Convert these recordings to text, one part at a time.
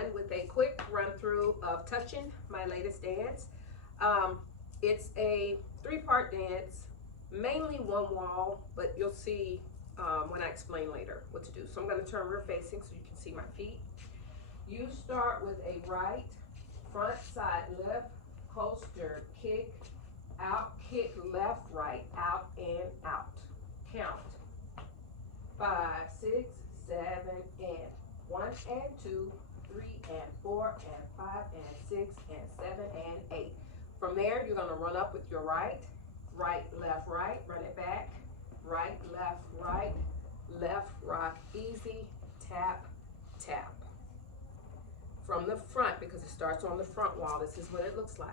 SeGuan with a quick run through of Touchin, my latest dance. It's a 3-part dance, mainly one wall, but you'll see when I explain later what to do. So I'm going to turn rear facing so you can see my feet. You start with a right, front, side, lift, coaster, kick, out, kick, left, right, out, and out. Count. 5, 6, 7, and 1 and 2, 3 and 4 and 5 and 6 and 7 and 8. From there, you're going to run up with your right, left, right, run it back, right, left, rock, easy, tap, tap. From the front, because it starts on the front wall, this is what it looks like.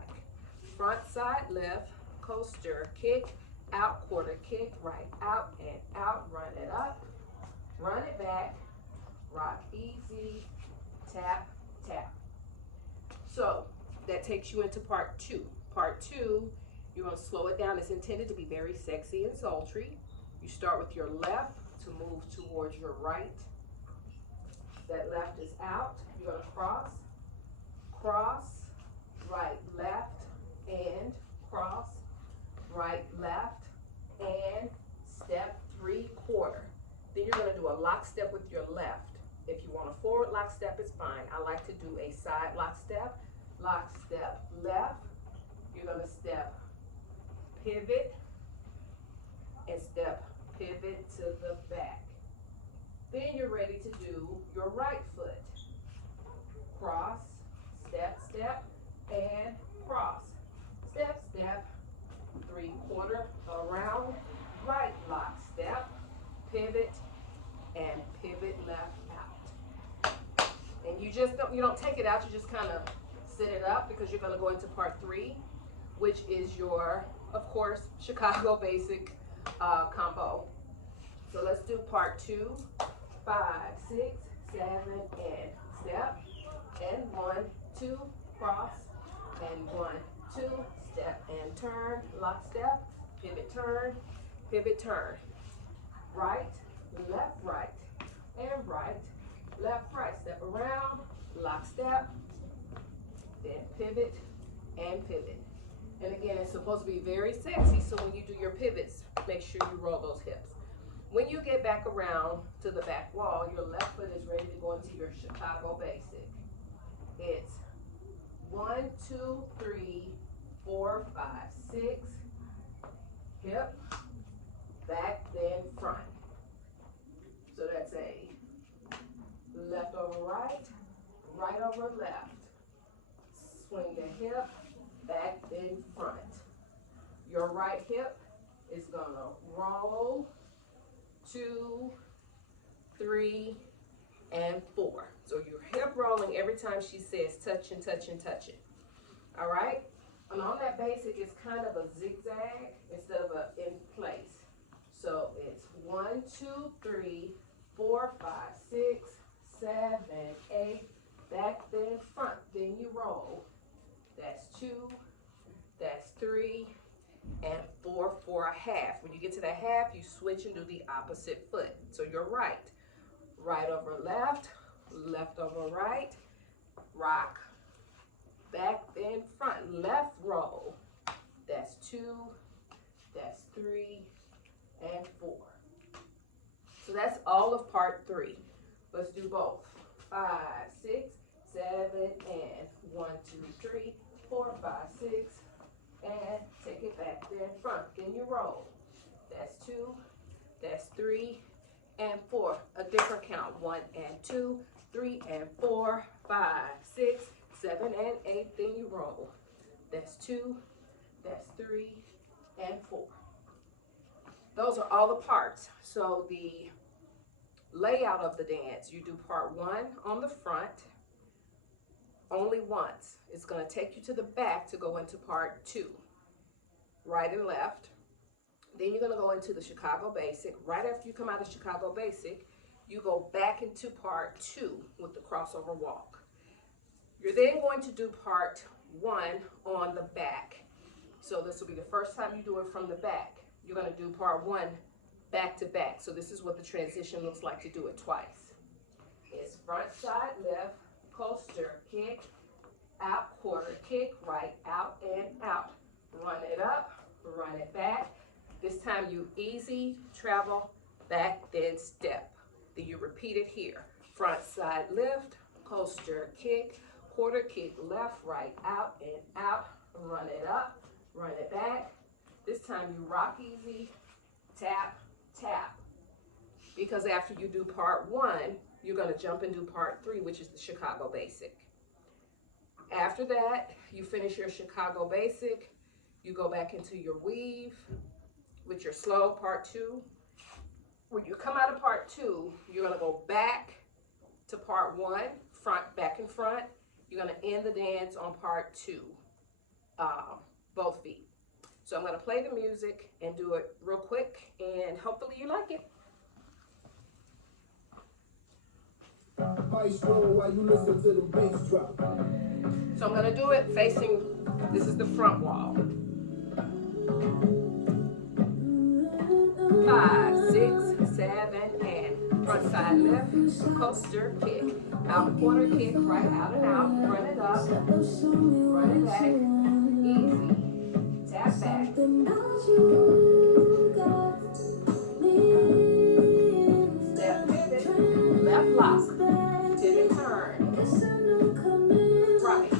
Front, side, lift, coaster, kick, out, quarter, kick, right, out, and out, run it up, run it back, rock, easy, tap, tap. So that takes you into part 2. Part 2, you're going to slow it down. It's intended to be very sexy and sultry. You start with your left to move towards your right. That left is out. You're going to cross, cross, right, left, and cross, right, left, and step 3/4. Then you're going to do a lock step with your left. If you want a forward lock step, it's fine. I like to do a side lock step left. You're going to step, pivot, and step, pivot to the back. Then you're ready to do your right foot. Cross, step, step, and cross. Step, step, 3/4 around, right lock step, pivot, and pivot left out. And you don't take it out, you just kind of sit it up because you're going to go into part 3, which is your, of course, Chicago basic combo. So let's do part 2. 5, 6, 7, and step, and 1, 2, cross, and 1, 2, step and turn, lock step, pivot, turn, right, and right, left, right, step around, lock step, then pivot and pivot. And again, it's supposed to be very sexy, so when you do your pivots, make sure you roll those hips. When you get back around to the back wall, your left foot is ready to go into your Chicago basic. It's 1, 2, 3, 4, 5, 6, hip, back, then front. So that's a left over right, right over left. Swing the hip, back, then front. Your right hip is gonna roll, 2, 3, and 4. So you're hip rolling every time she says touching, touching, touching. All right? And on that basic, it's kind of a zigzag instead of a in place. So it's 1, 2, 3, 4, 5, 6, 7, 8, back, then front. Then you roll. That's 2, that's 3, and 4 for a half. When you get to that half, you switch and do the opposite foot. So you're right over left, left over right, rock, back, then front, left roll. That's 2, that's 3, and 4. So that's all of part 3. Let's do both. 5, 6, 7, and 1, 2, 3, 4, 5, 6, and take it back, then front. Then you roll. That's 2, that's 3, and 4. A different count. 1 and 2, 3 and 4, 5, 6, 7, and 8. Then you roll. That's 2, that's 3, and 4. Those are all the parts. So the layout of the dance, you do part 1 on the front only once. It's going to take you to the back to go into part 2, right and left. Then you're going to go into the Chicago basic. Right after you come out of Chicago basic, you go back into part 2 with the crossover walk. You're then going to do part 1 on the back. So this will be the first time you do it from the back. You're going to do part 1 back to back. So this is what the transition looks like to do it twice. It's front, side, left, coaster kick, out, quarter kick, right, out and out. Run it up, run it back. This time you easy travel, back, then step. Then you repeat it here. Front side lift, coaster kick, quarter kick, left, right, out and out. Run it up, run it back. This time you rock easy, tap, tap. Because after you do part 1, you're going to jump and do part 3, which is the Chicago basic. After that, you finish your Chicago basic, you go back into your weave with your slow part 2. When you come out of part 2, you're going to go back to part 1, front, back and front. You're going to end the dance on part 2, both feet. So I'm going to play the music and do it real quick, and hopefully you like it. While you listen to the bass drop. So I'm going to do it facing, this is the front wall. 5, 6, 7, and front side lift, coaster kick, out quarter kick, right out and out, run it up, run it back, easy, tap back. Step pivot, left lock, pivot turn, right.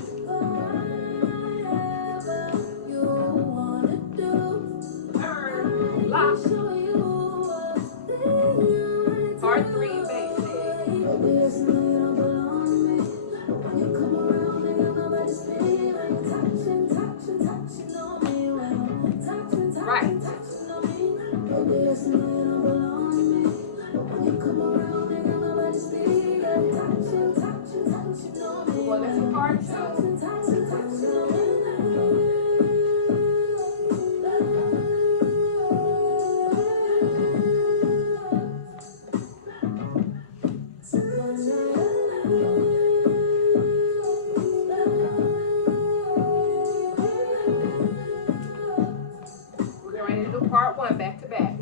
Turn, lock. Part 3 basic. Right. Well, that's part 2. Part 1 back to back.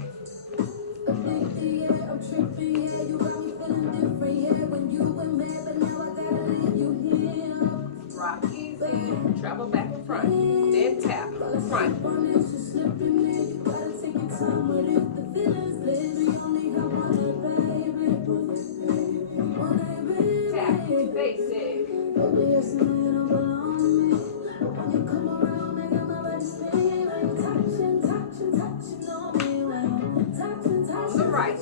Rock easy, travel back and front, then tap, front. Tap, basic. On the right.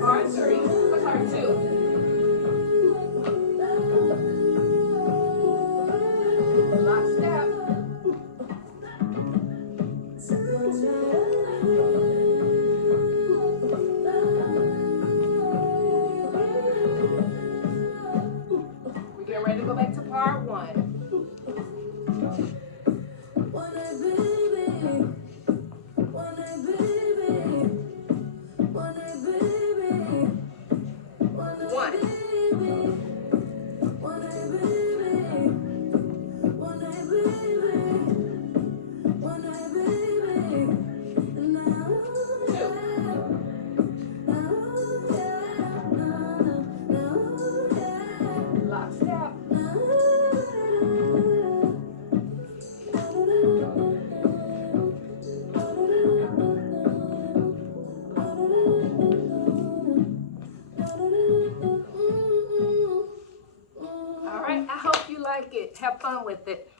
Part 3, what's part 2? Lock step. We're getting ready to go back to part 1. Have fun with it.